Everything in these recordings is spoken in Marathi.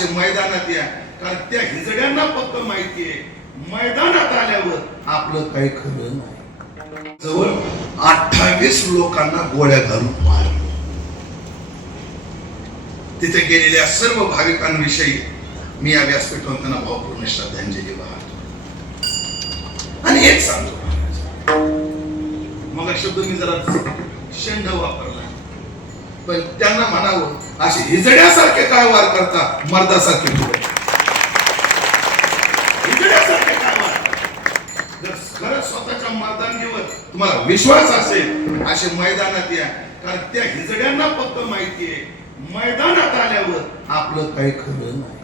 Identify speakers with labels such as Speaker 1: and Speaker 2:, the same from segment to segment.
Speaker 1: असे मैदानात या. कारण त्या हिजड्यांना फक्त माहिती आहे मैदानात आल्यावर आपलं काही खरं नाही. जवळ अठ्ठावीस लोकांना गोळ्या घालून मारलं. तिथे गेलेल्या सर्व भाविकांविषयी मी या व्यासपीठावर त्यांना भावपूर्ण श्रद्धांजली वाहतो. आणि एक सांगतो. मग शब्द मी जरा शेंड वापरला. पण त्यांना म्हणावं असे हिजड्यासारखे काय वार करता मर्दासारखे हिजड्यासारखे काय वार? जर खरंच स्वतःच्या मर्दांगीवर तुम्हाला विश्वास असेल असे मैदानात या. कारण त्या हिजड्यांना फक्त माहिती आहे मैदानात आल्यावर आपलं काही खरं नाही.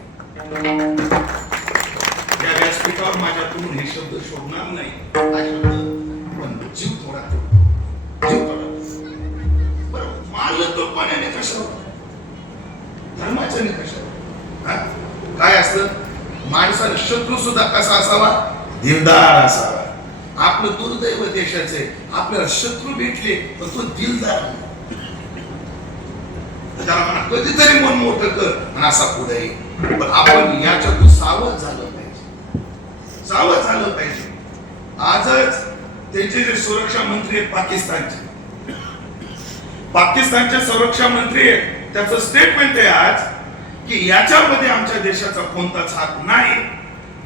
Speaker 1: या व्यासपीठावर माझ्यातून हे शब्द शोधणार नाही. हा शब्द पण जीव थोडा जीव थोडा बरं तर पाण्याने कशावर? धर्माच्या कशावर? काय असतं? माणसाला शत्रू सुद्धा कसा असावा? दिलदार असावा. आपलं दुर्दैव देशाचे आपल्याला शत्रू भेटले पण तो दिलदार त्याला म्हणा कधीतरी मन मोठं कर आणि असा पुढे पण आपण याच्यातून सावध झालं पाहिजे. सावध झालं पाहिजे. आजच त्यांचे जे सुरक्षा मंत्री आहेत पाकिस्तानचे पाकिस्तानचे संरक्षण मंत्री आहे त्याचं स्टेटमेंट आहे आज की याच्यामध्ये आमच्या देशाचा कोणताच हात नाही.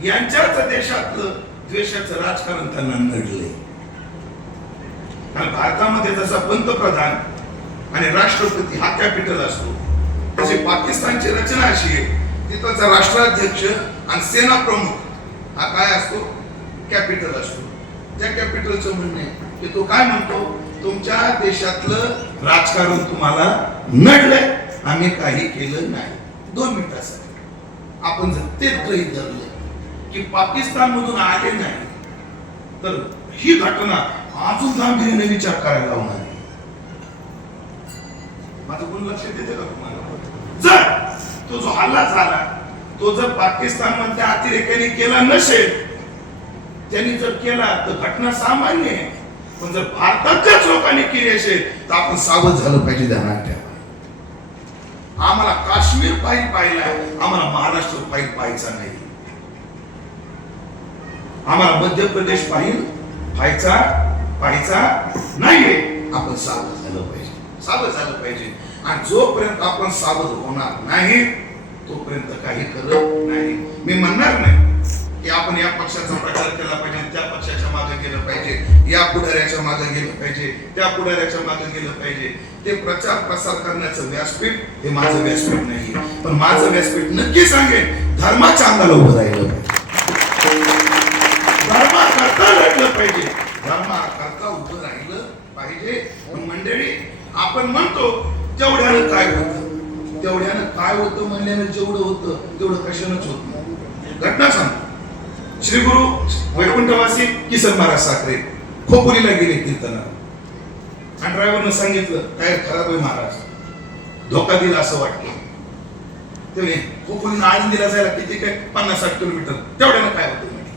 Speaker 1: यांच्याच देशातलं द्वेषाचं राजकारण त्यांना नडलंय. आणि भारतामध्ये जसा पंतप्रधान आणि राष्ट्रपती हा कॅपिटल असतो तशी पाकिस्तानची रचना अशी आहे तिथंचा राष्ट्राध्यक्ष आणि सेना प्रमुख हा काय असतो? कॅपिटल असतो. त्या कॅपिटलचं म्हणणे की तो काय म्हणतो? तुमच्या देशातलं राजकारण तुम्हाला नडलंय. आम्ही काही केलं नाही. दोन मिनिटासाठी. आपण जर ते गृहित धरलं की पाकिस्तान मधून आले नाही तर ही घटना अजून गांभीर्याने विचार करायला लावणार आहे माझं कोण लक्ष देते का तुम्हाला? जर तो जो हल्ला झाला तो जर पाकिस्तान मधल्या अतिरेक्याने केला नसेल त्यांनी जर केला तर घटना सामान्य आहे. पण जर भारताच्याच लोकांनी केली असेल तर आपण सावध झालं पाहिजे ध्यानात ठेवा आम्हाला काश्मीर फाईल पाहिला आम्हाला महाराष्ट्र फाईल पाहायचा नाही. आम्हाला मध्य प्रदेश पाहिजे पाहायचा पाहायचा नाहीये. आपण सावध झालं पाहिजे. सावध झालं पाहिजे. आणि जोपर्यंत आपण सावध होणार नाही तोपर्यंत काही करत नाही. मी म्हणणार नाही. की आपण या पक्षाचा प्रचार केला पाहिजे त्या पक्षाच्या मागे गेलं पाहिजे या पुढाऱ्याच्या मागे गेलं पाहिजे त्या पुढाऱ्याच्या मागे गेलं पाहिजे. ते प्रचार प्रसार करण्याचं व्यासपीठ हे माझं व्यासपीठ नाही पण माझं व्यासपीठ नक्की सांगेन धर्माच्या अंगाला उभं राहिलं पाहिजे. धर्माकरता लढलं पाहिजे. धर्माकरता उभं राहिलं पाहिजे. पण मंडळी आपण म्हणतो तेवढ्यानं काय होतं? तेवढ्यानं काय होतं म्हणल्यानं जेवढं होतं तेवढं कशानंच होत नाही. घटना सांगतो. श्री गुरु वैकुंठवासी किसन महाराज साखरे खोपुरीला गेले कीर्तना आणि ड्रायव्हरनं सांगितलं टायर खराब आहे महाराज? धोका दिला असं वाटलं. ते खोपोलीनं आळंदीला जायला किती काय? पन्नास साठ किलोमीटर. तेवढ्यानं काय होतं म्हणे.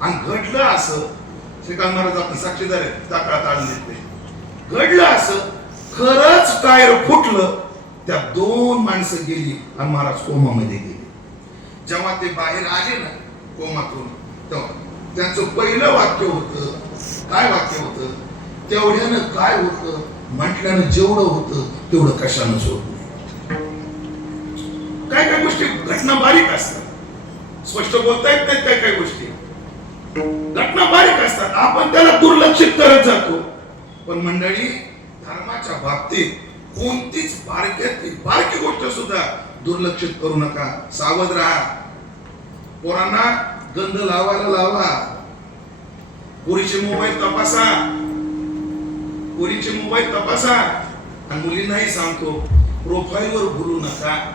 Speaker 1: आणि घडलं असं श्रीकांत महाराज आपण साक्षीदार आहे त्या काळात आळंदीत घडलं असं खरंच टायर फुटलं त्या दोन माणसं गेली आणि महाराज कोमामध्ये गेले. जेव्हा ते बाहेर आले ना कोमातून. तेव्हा त्यांचं पहिलं वाक्य होतं काय वाक्य होतं? तेवढ्यानं काय होतं? म्हटल्यानं जेवढं होतं तेवढं कशानंच होत नाही काय काय गोष्टी घटना बारीक असतात. स्पष्ट बोलता येत नाहीत काय काय गोष्टी. घटना बारीक असतात. आपण त्याला दुर्लक्षित करत जातो. पण मंडळी धर्माच्या बाबतीत कोणतीच बारक्यातली बारकी गोष्ट सुद्धा दुर्लक्षित करू नका. सावध राहा. पोरांना गंध लावायला लावा. पोरीचे मोबाईल तपासा. पोरीचे मोबाईल तपासा. आणि मुलींनाही सांगतो प्रोफाईल वर भुलू नका.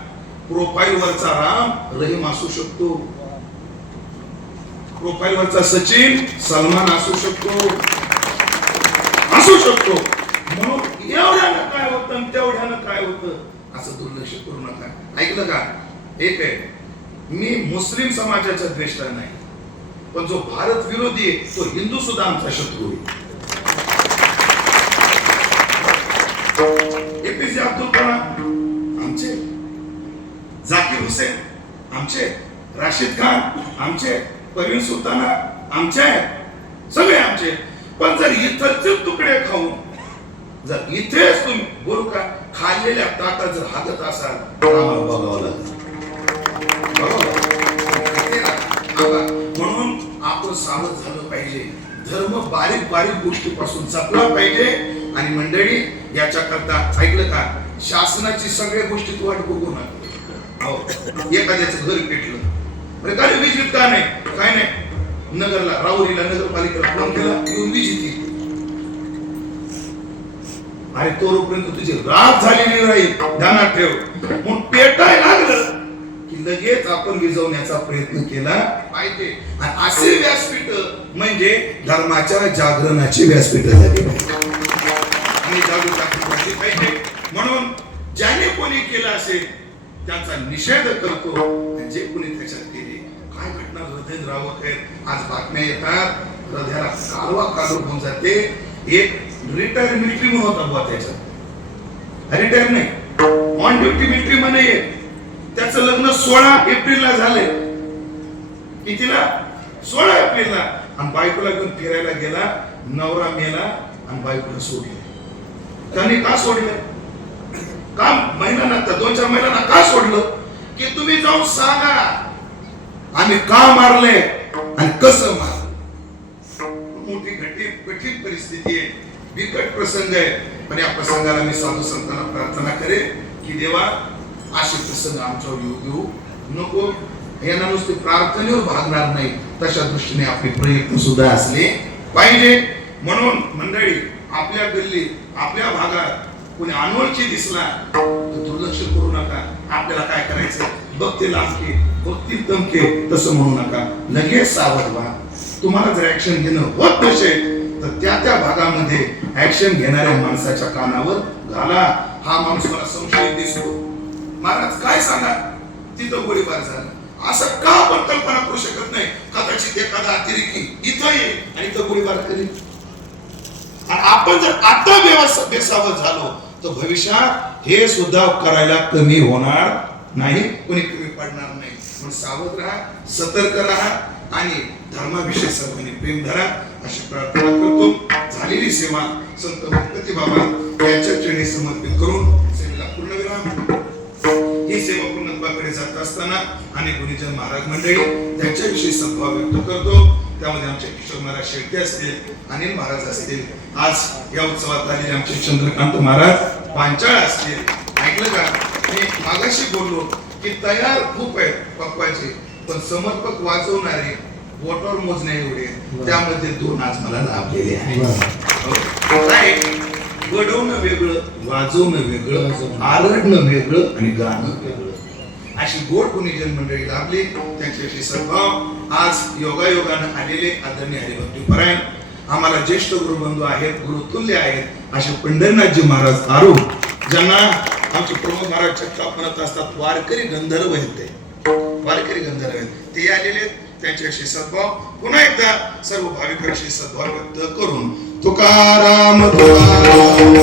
Speaker 1: प्रोफाईल वरचा राम रहीम असू शकतो. प्रोफाईल वरचा सचिन सलमान असू शकतो. असू शकतो. म्हणून एवढ्यानं काय होतं तेवढ्यानं काय होतं असं दुर्लक्ष करू नका. ऐकलं का? एक आहे मी मुस्लिम समाजाचा द्वेष्टा नाही. पण जो भारत विरोधी आहे तो हिंदू सुद्धा आमचा शत्रू आहे. एपीजे अब्दुल कलाम आमचे जाकीर हुसेन आमचे राशीद खान आमचे परवीन सुलताना आमचे सगळे आमचे पण जर इथलचे तुकडे खाऊन जर इथेच तुम्ही बोलू का खाल्लेल्या ताटात जर हागत असाल बघावं लागेल. सावध झालं पाहिजे. धर्म बारीक बारीक गोष्टीपासून जपला पाहिजे. आणि मंडळी याच्या करता ऐकलं का? शासनाची सगळ्या गोष्टी तू वाट बघू ना. एखाद्याचं घर पेटलं. अरे काय विजिट का नाही? काय नाही? नगरला राहुरीला नगरपालिकेला फोन केला येऊन वीज येते. अरे तोपर्यंत तुझी रात झालेली राहील. ध्यानात ठेव. मग पेट लगेच आपण विजवण्याचा प्रयत्न केला पाहिजे. आणि असे व्यासपीठ म्हणजे धर्माच्या जागरणाची व्यासपीठ झाली आणि जागृती झाली पाहिजे. म्हणून ज्याने कोणी केलं असेल त्याचा निषेध करतो. जे कोणी त्याच्यात केले काय घटना हृदय रावत आहेत आज बातम्या येतात. हृदयाला सारवा कालव होऊन जाते. एक रिटायर मिलिटरी म्हणून होता बुवा त्याच्यात. रिटायर नाही. ऑन ड्युटी मिलिटरी म्हणे त्याचं लग्न सोळा एप्रिलला झालंय. कितीला? सोळा एप्रिलला. आणि बायकोला घेऊन फिरायला गेला नवरा मेला आणि बायकोला सोडलं. त्याने का सोडलं? का महिन्यानंतर दोन चार महिन्यांना का सोडलं? की तुम्ही जाऊन सांगा. आम्ही का मारले? आणि कसं मारलं? मोठी घटी कठीण परिस्थिती आहे. बिकट प्रसंग आहे. पण या प्रसंगाला मी साधू संतांना प्रार्थना करेन की देवा असे प्रसंग आमच्यावर येऊ घेऊ नको. यांना नुसते प्रार्थनेवर भागणार नाही. तशा दृष्टीने आपले प्रयत्न सुद्धा असले पाहिजे. म्हणून मंडळी आपल्या गल्ली आपल्या भागात कोणी अनोळखी दिसला तर दुर्लक्ष करू नका. आपल्याला काय करायचं? बघते लांबके बघतील दमके तसं म्हणू नका. लगेच सावध व्हा. तुम्हाला जर ऍक्शन घेणं होत नसेल तर त्या त्या भागामध्ये ऍक्शन घेणाऱ्या माणसाच्या कानावर घाला. हा माणूस मला संशयित दिसतो. महाराज काय सांगा? तिथं गोळीबार झाला. असं का आपण कल्पना करू शकत नाही? कदाचित एखादा अतिरेकी इथं येईल आणि इथं गोळीबार करेल आणि आपण जर आता बेवास- झालो तर भविष्यात हे सुद्धा करायला कमी होणार नाही कोणी कमी पडणार नाही. म्हणून सावध राहा सतर्क राहा आणि धर्माविषयी सर्वांनी प्रेम धरा. अशी प्रार्थना करतो. झालेली सेवा संत गणपती बाबा यांच्या चरणी समर्पित करून सेवेला पूर्णविराम ही सेवा पूर्णत्वाकडे जात असताना अनेक गुरुजन महाराज मंडळी त्यांच्याविषयी सद्भाव व्यक्त करतो. त्यामध्ये आमचे किशोर महाराज शेळके असतील अनिल महाराज असतील आज या उत्सवात आलेले आमचे चंद्रकांत महाराज पांचाळ असतील. ऐकलं का? मी मागाशी बोललो की तयार खूप आहेत पप्पाचे पण समर्पक वाजवणारे बोटावर मोजण्या एवढे त्यामध्ये दोन आज मला लाभलेले आहेत. घडवणं वेगळं वाजवणं वेगळं आरडणं वेगळं आणि गाणं वेगळं. अशी गोड गुणीजन मंडळी लाभली. त्यांच्याशी सद्भाव. आज योगायोगानं आलेले आदरणीय हरिभक्ती परायण. आम्हाला ज्येष्ठ गुरुबंधू आहेत गुरुतुल्य आहेत असे पंढरनाथजी महाराज आरोप ज्यांना आमचे प्रमुख महाराज चक्का म्हणत असतात वारकरी गंधर्व आहेत ते. वारकरी गंधर्व आहेत. ते आलेले आहेत. त्यांच्याशी सद्भाव. पुन्हा एकदा सर्व भाविकांशी सद्भाव व्यक्त करून तुकाराम तुकाराम